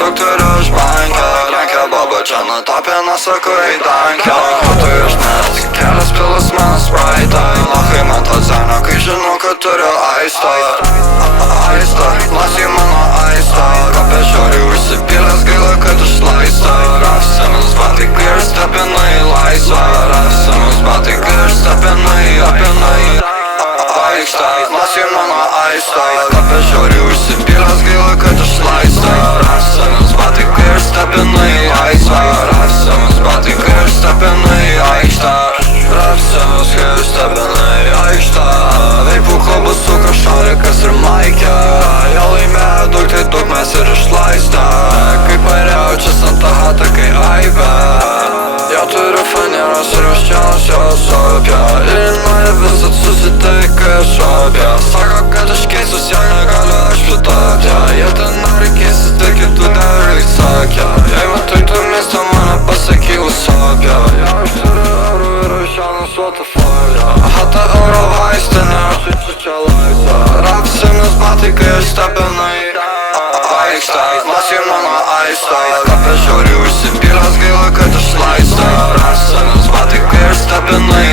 Turiu žvankę, renkia baba čia nutapė, nesako į dankę. Tu išnešti kelias pilas man spraitą, lahai man to zenio, kai žinau, kad turiu aistą. Nas į mano aistą, apie žiauriai užsipylęs, gaila, kad išlaista. Rafsiamis batai, kai ir stepina į laisvę. Rafsiamis batai, kai ir stepina į aikštę. Nas į mano aistą, apie žiauriai užsipylęs, gaila, kad išlaista. Rafsiamis batai, kai ir stepina į laisvę. Rafsiamis batai, kai ir stepina į aikštę. Rafsiamis, kai ir stepina į aikštę. Veipų kalbas su kažkarikas ir maikė. Jie laimėjo daug, tai daug mes ir išlaistę. Kaip parėjau čia Santa Hata, kai aibė. Jau turiu faneros ir užčiaus jos opė. Ilinoje visat susitaikai šopė. Sako, kad aš keisius, jei negaliu aš pritapti. Jie ten nori keistis, tai kitų nerai sakė. Jei matai tu miestą, mane pasakyk usopė. Jau aš turiu eurų ir aš jaunas what the fuck. Hata euro vaistinė, aš čia laisvę. Rafsiamis batai, kai aš stepinu į aikštę. Nas į mano aistą, apie žiauriai užsipylęs, gaila, kad išlaista. Rafsiamis batai, kai aš stepinu į